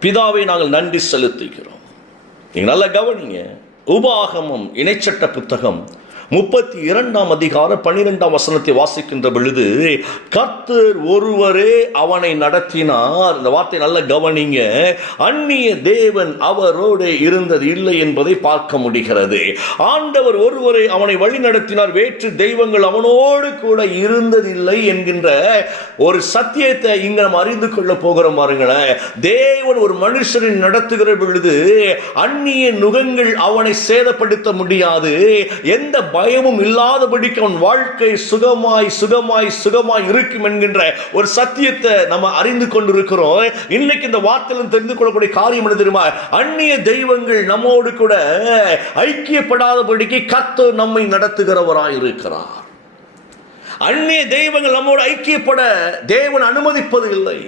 பிதாவை நாங்கள் நன்றி செலுத்துகிறோம். நீங்கள் நல்லா கவனிங்க. உபாகமம் இணைச்சட்ட புத்தகம் முப்பத்தி இரண்டாம் அதிகார பன்னிரெண்டாம் வசனத்தை வாசிக்கின்ற பொழுது கர்த்தர் ஒருவரே அவனை நடத்தினார். இந்த வார்த்தை நல்ல கவனிங்க. அந்நிய தேவன் அவரோடு இருந்தது இல்லை என்பதை பார்க்க முடிகிறது. ஆண்டவர் ஒருவரை அவனை வழி நடத்தினார். வேற்று தெய்வங்கள் அவனோடு கூட இருந்ததில்லை என்கின்ற ஒரு சத்தியத்தை இங்க நம்ம அறிந்து கொள்ள போகிறோம் பாருங்களேன். தேவன் ஒரு மனுஷனை நடத்துகிற பொழுது அந்நிய நுகங்கள் அவனை சேதப்படுத்த முடியாது. எந்த பயமும் இல்லாதபடிக்கு அவன் வாழ்க்கை சுகமாய் சுகமாய் சுகமாய் இருக்கும் என்கின்ற ஒரு சத்தியத்தை நம்ம அறிந்து கொண்டிருக்கிறோம். இன்னைக்கு இந்த வார்த்தையிலும் தெரிந்து கொள்ளக்கூடிய காரியம் என்ன தெரியுமா? அந்நிய தெய்வங்கள் நம்மோடு கூட ஐக்கியப்படாதபடிக்கு கத்து நம்மை நடத்துகிறவராய் இருக்கிறார். அந்நிய தெய்வங்கள் நம்மோடு ஐக்கியப்பட தேவன் அனுமதிப்பது இல்லை.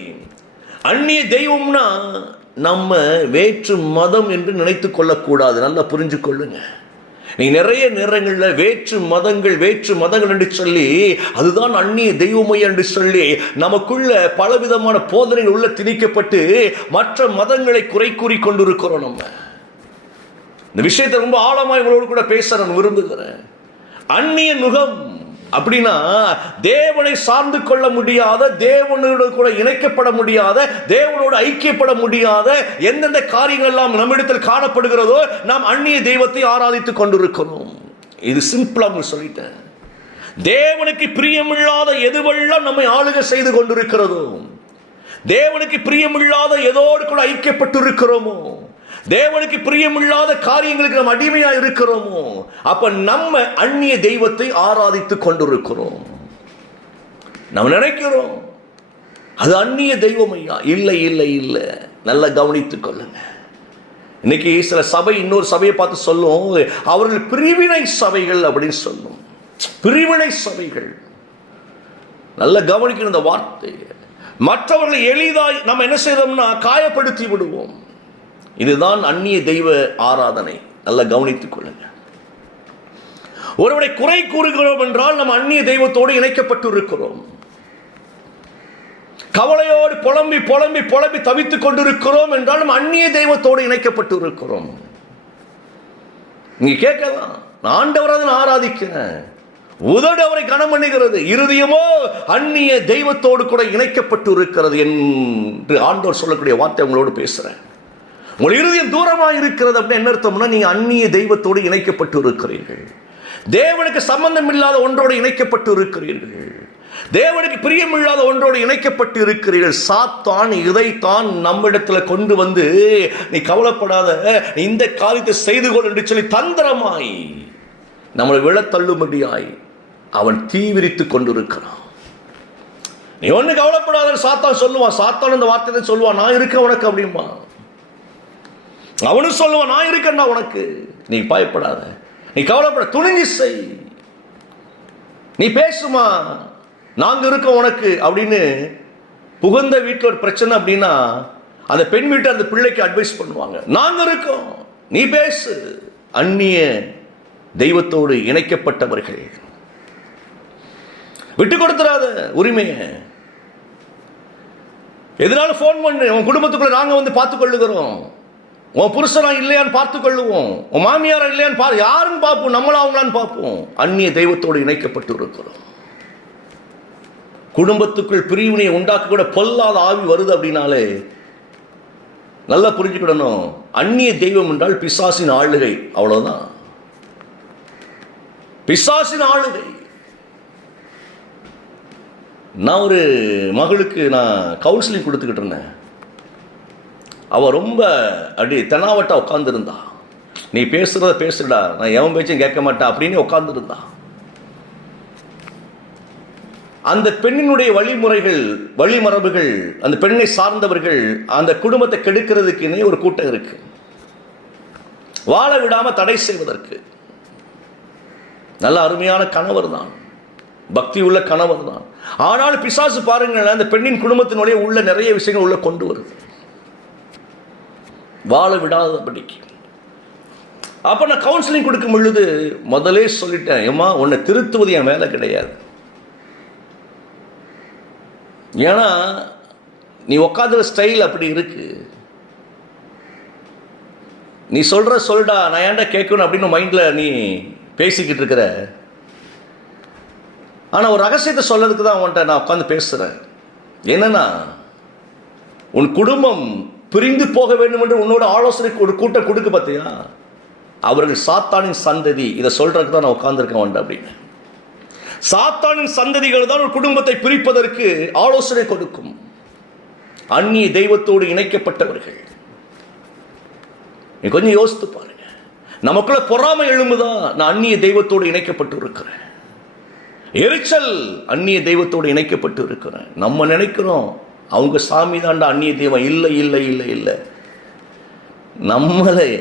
அந்நிய தெய்வம்னா நம்ம வேற்று மதம் என்று நினைத்து கொள்ளக்கூடாது. நல்லா புரிஞ்சு கொள்ளுங்க நீ நிறைய நேரங்களில் வேற்று மதங்கள் வேற்று மதங்கள் என்று சொல்லி அதுதான் அந்நிய தெய்வமை என்று சொல்லி நமக்குள்ள பலவிதமான போதனைகள் உள்ள திணிக்கப்பட்டு மற்ற மதங்களை குறை கூறி கொண்டிருக்கிறோம் நம்ம. இந்த விஷயத்தை ரொம்ப ஆழமாக இவங்களோடு கூட பேச நான் விரும்புகிறேன். அந்நிய நுகம் அப்படின்னா தேவனை சார்ந்து கொள்ள முடியாத தேவனோடு கூட இணைக்கப்பட முடியாத தேவனோடு ஐக்கியப்பட முடியாத எந்தெந்த காரியங்கள் எல்லாம் நம்மிடத்தில் காணப்படுகிறதோ நாம் அந்நிய தெய்வத்தை ஆராதித்துக் கொண்டிருக்கிறோம். இது சிம்பிளாக சொல்லிட்டேன். தேவனுக்கு பிரியமில்லாத எதுவெல்லாம் நம்மை ஆளுகை செய்து கொண்டிருக்கிறதோ தேவனுக்கு பிரியமில்லாத எதோடு கூட ஐக்கியப்பட்டு இருக்கிறோமோ தேவனுக்கு பிரியமில்லாத காரியங்களுக்கு நம்ம அடிமையா இருக்கிறோமோ அப்ப நம்ம அந்நிய தெய்வத்தை ஆராதித்து கொண்டிருக்கிறோம். நம்ம நினைக்கிறோம் அது அந்நிய தெய்வம் ஐயா. இல்லை இல்லை இல்லை. நல்லா கவனித்துக் கொள்ளுங்க. இன்னைக்கு சில சபை இன்னொரு சபையை பார்த்து சொல்லும் அவர்கள் பிரிவினை சபைகள் அப்படின்னு சொல்லும். பிரிவினை சபைகள். நல்ல கவனிக்கணும் இந்த வார்த்தை மற்றவர்களை எளிதாய் நம்ம என்ன செய்தோம்னா காயப்படுத்தி விடுவோம். இதுதான் அந்நிய தெய்வ ஆராதனை. நல்லா கவனித்துக் கொள்ளுங்க. ஒருவரை குறை கூறுகிறோம் என்றால் நம்ம அந்நிய தெய்வத்தோடு இணைக்கப்பட்டு இருக்கிறோம் கவலையோடு புலம்பி புலம்பி புலம்பி தவித்துக் கொண்டிருக்கிறோம் என்றால் நம்ம அந்நிய தெய்வத்தோடு இணைக்கப்பட்டு இருக்கிறோம் நீங்க கேட்கலாம். நான் ஆண்டவரை நான் ஆராதிக்கிறேன். உதடு அவரை கனம் பண்ணுகிறது. இருதயமோ அந்நிய தெய்வத்தோடு கூட இணைக்கப்பட்டு இருக்கிறது என்று ஆண்டவர் சொல்லக்கூடிய வார்த்தை உங்களோடு பேசுறேன். உங்கள் இருதயம் தூரமாக இருக்கிறது அப்படின்னு என்ன அர்த்தம்னா நீங்கள் அந்நிய தெய்வத்தோடு இணைக்கப்பட்டு இருக்கிறீர்கள் தேவனுக்கு சம்பந்தம் இல்லாத ஒன்றோடு இணைக்கப்பட்டு இருக்கிறீர்கள் தேவனுக்கு பிரியமில்லாத ஒன்றோடு இணைக்கப்பட்டு இருக்கிறீர்கள் சாத்தான் இதைத்தான் நம்மிடத்தில் கொண்டு வந்து நீ கவலைப்படாத நீ இந்த காரியத்தை செய்து கொள் என்று சொல்லி தந்திரமாய் நம்மளை விழத்தள்ளும்படியாய் அவன் தீவிரித்து கொண்டிருக்கிறான். நீ ஒன்று கவலைப்படாத சாத்தான் சொல்லுவான். சாத்தான் அந்த வார்த்தை சொல்லுவான். நான் இருக்க உனக்கு அப்படிமா அவனும் சொல்லுவான் நான் இருக்கேன்டா உனக்கு. நீ பயப்படாத. நீ கவலைப்பட துணிஞ்சு செய். நீ பேசுமா. நாங்க இருக்கோம் உனக்கு. அப்படின்னு புகுந்த வீட்டில் ஒரு பிரச்சனை அப்படின்னா அந்த பெண் வீட்டை அந்த பிள்ளைக்கு அட்வைஸ் பண்ணுவாங்க. நாங்க இருக்கோம். நீ பேசு. அந்நிய தெய்வத்தோடு இணைக்கப்பட்டவர்கள். விட்டு கொடுத்துறாத உரிமையை. எதனால ஃபோன் பண்ணு. உன் குடும்பத்துக்குள்ள நாங்க வந்து பார்த்துக் கொள்ளுகிறோம். உன் புருஷனா இல்லையான்னு பார்த்து கொள்ளுவோம். உன் மாமியாரா இல்லையான்னு பா யாரும் பார்ப்போம். நம்மளா அவங்களான்னு பார்ப்போம். அந்நிய தெய்வத்தோடு இணைக்கப்பட்டு இருக்கிறோம் குடும்பத்துக்குள் பிரிவினையை உண்டாக்க கூட பொல்லாத ஆவி வருது அப்படின்னாலே நல்லா புரிஞ்சுக்கிடணும். அந்நிய தெய்வம் என்றால் பிசாசின் ஆளுகை. அவ்வளவுதான். பிசாசின் ஆளுகை. நான் ஒரு மகளுக்கு நான் கவுன்சிலிங் கொடுத்துக்கிட்டு இருந்தேன். அவள் ரொம்ப அப்படி தெனாவட்டா உட்காந்துருந்தா நீ பேசுகிறத பேசுடா நான் எவன் பேச்சும் கேட்க மாட்டேன் அப்படின்னு உட்காந்துருந்தா அந்த பெண்ணினுடைய வழிமுறைகள் வழிமரபுகள் அந்த பெண்ணை சார்ந்தவர்கள் அந்த குடும்பத்தை கெடுக்கிறதுக்குன்னே ஒரு கூட்டம் இருக்கு. வாழ விடாம தடை செய்வதற்கு. நல்ல அருமையான கணவர் தான். பக்தி உள்ள கணவர் தான். ஆனால் பிசாசு பாருங்கள் அந்த பெண்ணின் குடும்பத்தினுடைய உள்ள நிறைய விஷயங்கள் உள்ள கொண்டு வருது. வாழ விடாதபடிக்கு அப்போ நான் கவுன்சிலிங் கொடுக்கும் பொழுது முதலே சொல்லிட்டேன் ஏமா உன்னை திருத்துவது என் வேலை கிடையாது. ஏன்னா நீ உட்காந்துற ஸ்டைல் அப்படி இருக்கு. நீ சொல்கிற சொல்டா நான் ஏன்டா கேட்கணும் அப்படின்னு மைண்டில் நீ பேசிக்கிட்டு இருக்கிற. ஆனால் ஒரு ரகசியத்தை சொல்லதுக்கு தான் உன்கிட்ட நான் உட்காந்து பேசுகிறேன் என்னன்னா உன் குடும்பம் பிரிந்து போக வேண்டும் என்று உன்னோட ஆலோசனை ஒரு கூட்டம் கொடுக்க பார்த்தியா அவர்கள் சாத்தானின் சந்ததி. இதை சொல்றதுக்கு தான் நான் உட்கார்ந்துருக்கேன் உன்ட்ட அப்படின்னு. சாத்தானின் சந்ததிகள் தான் ஒரு குடும்பத்தை பிரிப்பதற்கு ஆலோசனை கொடுக்கும். அந்நிய தெய்வத்தோடு இணைக்கப்பட்டவர்கள். நீ கொஞ்சம் யோசித்து பாருங்க. நமக்குள்ள பொறாமை எழும்புதான் நான் அந்நிய தெய்வத்தோடு இணைக்கப்பட்டு இருக்கிறேன் எரிச்சல் அந்நிய தெய்வத்தோடு இணைக்கப்பட்டு இருக்கிறேன் நம்ம நினைக்கிறோம் அவங்க சாமி தாண்டா அந்நிய தெய்வம். இல்லை இல்லை இல்லை இல்லை. நம்மளே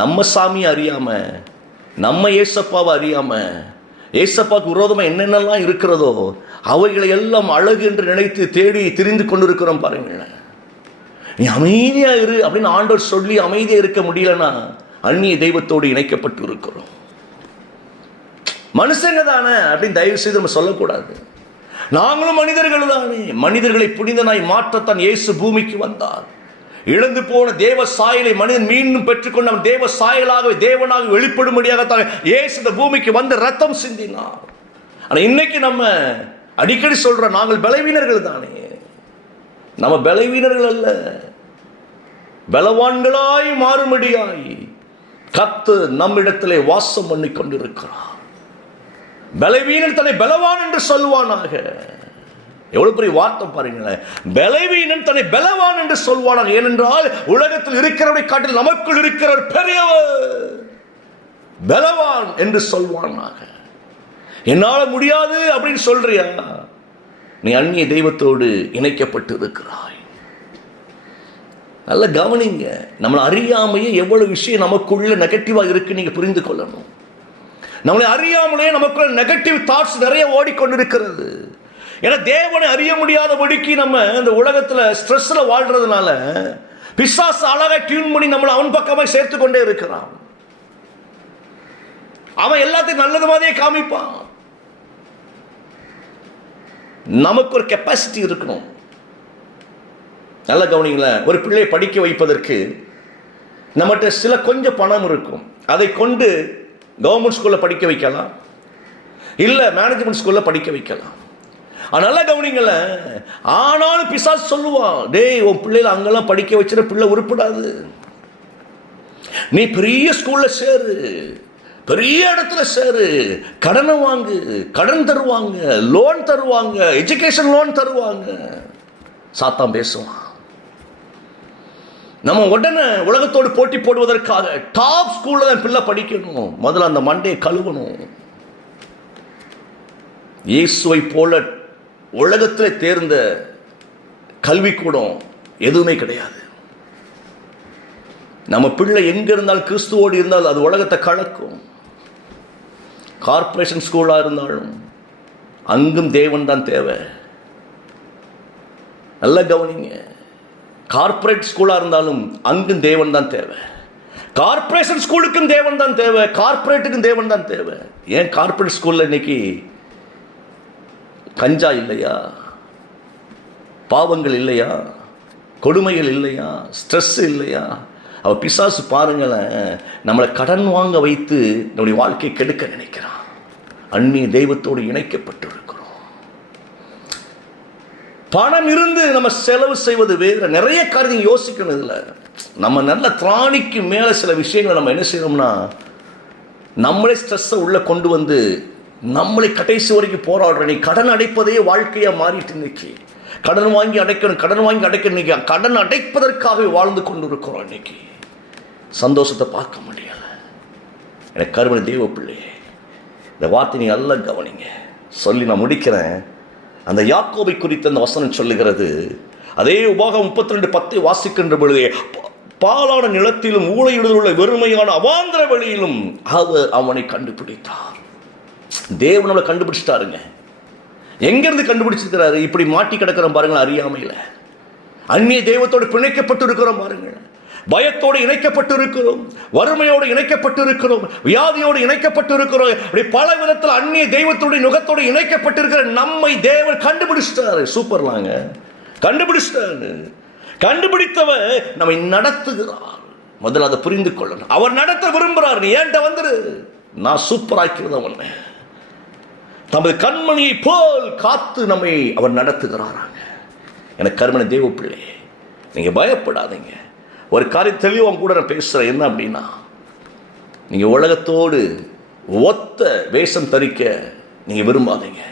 நம்ம சாமியை அறியாம நம்ம ஏசப்பாவை அறியாம ஏசப்பாவுக்கு விரோதமாக என்னென்னலாம் இருக்கிறதோ அவைகளை எல்லாம் அழகு என்று நினைத்து தேடி திரிந்து கொண்டிருக்கிறோம் பாருங்களேன். நீ அமைதியா இரு அப்படின்னு ஆண்டவர் சொல்லி அமைதியாக இருக்க முடியலன்னா அந்நிய தெய்வத்தோடு இணைக்கப்பட்டு இருக்கிறோம் மனுஷங்க தானே அப்படின்னு தயவு செய்து நம்ம சொல்லக்கூடாது. நாங்களும் மனிதர்கள் தானே மனிதர்களை புனிதனாய் மாற்றத்தான் இயேசு பூமிக்கு வந்தார். இழந்து போன தேவ சாயலை மனிதன் மீண்டும் பெற்றுக்கொண்டு அவன் தேவ சாயலாக தேவனாக வெளிப்படும்படியாகத்தான் இயேசு இந்த பூமிக்கு வந்து ரத்தம் சிந்தினார். ஆனால் இன்னைக்கு நம்ம அடிக்கடி சொல்ற நாங்கள் பலவீனர்கள் தானே. நம்ம பலவீனர்கள் அல்ல. பலவான்களாய் மாறும்படியாய் கத்து நம்மிடத்திலே வாசம் பண்ணி கொண்டிருக்கிறார் பலவீனன் தன்னை பலவான் என்று சொல்வானாக. எவ்வளவு பெரிய வார்த்தை பாருங்களேன். பலவீனன் தன்னை பலவான் என்று சொல்வானாக. ஏனென்றால் உலகத்தில் இருக்கிறவரை காட்டில் நமக்குள் இருக்கிறவர் பெரியவர். பலவான் என்று சொல்வானாக. என்னால முடியாது அப்படின்னு சொல்றியா? நீ அந்நிய தெய்வத்தோடு இணைக்கப்பட்டு இருக்கிறாய் நல்ல கவனிங்க. நம்மளை அறியாமையே எவ்வளவு விஷயம் நமக்குள்ள நெகட்டிவா இருக்கு நீங்க புரிந்து கொள்ளணும். நம்மளை அறியாமலே நமக்குள்ள நெகட்டிவ் தாட்ஸ் நிறைய ஓடிக்கொண்டிருக்கிறது. ஏன்னா தேவனை அறிய முடியாதபடிக்கு நம்ம இந்த உலகத்தில் ஸ்ட்ரெஸ்ஸில் வாழ்றதுனால பிசாசு அழகா டியூன் பண்ணி நம்மளை அவன் பக்கமாக சேர்த்து கொண்டே இருக்கிறான். அவன் எல்லாத்தையும் நல்லது மாதிரியே காமிப்பான். நமக்கு ஒரு கெப்பாசிட்டி இருக்கணும். நல்ல கவனிங்களேன் ஒரு பிள்ளையை படிக்க வைப்பதற்கு நம்மகிட்ட சில கொஞ்சம் பணம் இருக்கும். அதை கொண்டு கவர்மெண்ட் ஸ்கூலில் படிக்க வைக்கலாம். இல்லை மேனேஜ்மெண்ட் ஸ்கூலில் படிக்க வைக்கலாம். நல்லா கவனிங்கள ஆனாலும் பிசாஸ் சொல்லுவான் டேய் உன் பிள்ளைகள் அங்கெல்லாம் படிக்க வச்சுற பிள்ளை உருப்படாது. நீ பெரிய ஸ்கூலில் சேரு. பெரிய இடத்துல சேரு. கடனை வாங்கு கடன் தருவாங்க லோன் தருவாங்க எஜுகேஷன் லோன் தருவாங்க. சாத்தான் பேசுவான். நம்ம உடனே உலகத்தோடு போட்டி போடுவதற்காக டாப் ஸ்கூலில் தான் பிள்ளை படிக்கணும். முதல்ல அந்த மண்டையை கழுவணும். இயேசுவை போல உலகத்தில் தேர்ந்த கல்விக்கூடம் எதுவுமே கிடையாது. நம்ம பிள்ளை எங்க இருந்தால் கிறிஸ்துவோடு இருந்தால் அது உலகத்தை கலக்கும். கார்ப்பரேஷன் ஸ்கூலாக இருந்தாலும் அங்கும் தேவன் தான் தேவை. நல்ல கவனிங்க. கார்ப்பரேட் ஸ்கூலாக இருந்தாலும் அங்கும் தேவன் தான் தேவை. கார்ப்பரேஷன் ஸ்கூலுக்கும் தேவன் தான் தேவை. கார்ப்பரேட்டுக்கும் தேவன் தான் தேவை. ஏன் கார்ப்பரேட் ஸ்கூலில் இன்னைக்கு கஞ்சா இல்லையா? பாவங்கள் இல்லையா? கொடுமைகள் இல்லையா? ஸ்ட்ரெஸ் இல்லையா? அவள் பிசாசு பாருங்களேன் நம்மளை கடன் வாங்க வைத்து நம்முடைய வாழ்க்கையை கெடுக்க நினைக்கிறான். அந்நிய தெய்வத்தோடு இணைக்கப்பட்டு இருக்கிறோம் பணம் இருந்து நம்ம செலவு செய்வது வேறு நிறைய காரியம் யோசிக்கணும் இதில். நம்ம நல்ல திராணிக்கு மேலே சில விஷயங்களை நம்ம என்ன செய்யணும்னா நம்மளே ஸ்ட்ரெஸ்ஸை உள்ளே கொண்டு வந்து நம்மளை கடைசி வரைக்கும் போராடுற நீ கடன் அடைப்பதே வாழ்க்கையாக மாறிட்டு இன்னைக்கு. கடன் வாங்கி அடைக்கணும் கடன் வாங்கி அடைக்கணும் இன்னைக்கு. கடன் அடைப்பதற்காகவே வாழ்ந்து கொண்டு இருக்கிறோம் இன்னைக்கு. சந்தோஷத்தை பார்க்க முடியல. எனக்கு கருமணி தெய்வ பிள்ளையே இந்த வார்த்தை நீ நல்லா கவனிங்க. சொல்லி நான் முடிக்கிறேன். அந்த யாக்கோபை குறித்து அந்த வசனம் சொல்லுகிறது. அதே உபாகம் முப்பத்தி ரெண்டு பத்தை வாசிக்கின்ற பொழுதே பாலான நிலத்திலும் ஊழையிடுதல் உள்ள வெறுமையான அவாந்திர வழியிலும் அவர் அவனை கண்டுபிடித்தார். தேவன் அவளை கண்டுபிடிச்சிட்டாருங்க. எங்கேருந்து கண்டுபிடிச்சிருக்கிறாரு? இப்படி மாட்டி கிடக்கிறோம் பாருங்கள் அறியாமையில். அந்நிய தெய்வத்தோடு பிணைக்கப்பட்டு இருக்கிறோம் பாருங்கள். பயத்தோடு இணைக்கப்பட்டு இருக்கிறோம் வறுமையோடு இணைக்கப்பட்டு இருக்கிறோம் வியாதியோடு இணைக்கப்பட்டு இருக்கிறோம் இப்படி பல விதத்தில் அந்நிய தெய்வத்தோடு நுகத்தோடு இணைக்கப்பட்டிருக்கிற நம்மை தேவன் கண்டுபிடிச்சிட்டாரு. சூப்பர்லாங்க கண்டுபிடிச்சிட்டாரு. கண்டுபிடித்தவர் நம்மை நடத்துகிறார். முதல்ல அதை புரிந்து கொள்ளணும். அவர் நடத்த விரும்புகிறார். நீ ஏன்ட்ட வந்துரு? நான் சூப்பராக்கிறது ஒன்று தமது கண்மணியை போல் காத்து நம்மை அவர் நடத்துகிறாராங்க. எனக்கு கருமனை தேவ பிள்ளை நீங்கள் பயப்படாதீங்க. ஒரு காரியம் தெளிவாக கூட நான் பேசுகிறேன் என்ன அப்படின்னா நீங்கள் உலகத்தோடு ஒத்த வேஷம் தரிக்க நீங்கள் விரும்பாதீங்க.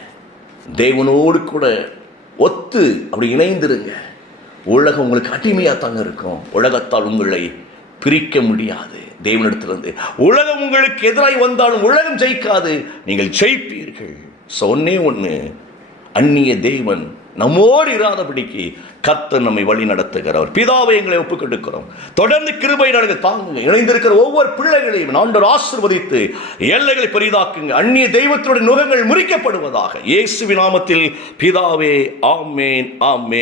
தேவனோடு கூட ஒத்து அப்படி இணைந்திருங்க. உலகம் உங்களுக்கு அடிமையாக தாங்க இருக்கும். உலகத்தால் உங்களை பிரிக்க முடியாது. தேவனிடத்திலிருந்து உலகம் உங்களுக்கு எதிராய் வந்தாலும் உலகம் ஜெயிக்காது. நீங்கள் ஜெயிப்பீர்கள். ஸோ ஒன்னே ஒன்று அந்நிய தேவன் நம்மோடு இராதபடிக்கு கர்த்தர் நம்மை வழி நடத்துகிறவர். பிதாவை எங்களை ஒப்புக்கெடுக்கிறோம். தொடர்ந்து கிருபை நடக்க தாங்குங்க. இணைந்திருக்கிற ஒவ்வொரு பிள்ளைகளையும் ஆண்டவர் ஆசிர்வதித்து எல்லைகளை பெரிதாக்குங்க. அந்நிய தெய்வத்தினுடைய நுகங்கள் முறிக்கப்படுவதாக. இயேசுவின் நாமத்தில் பிதாவே ஆமேன் ஆமேன்.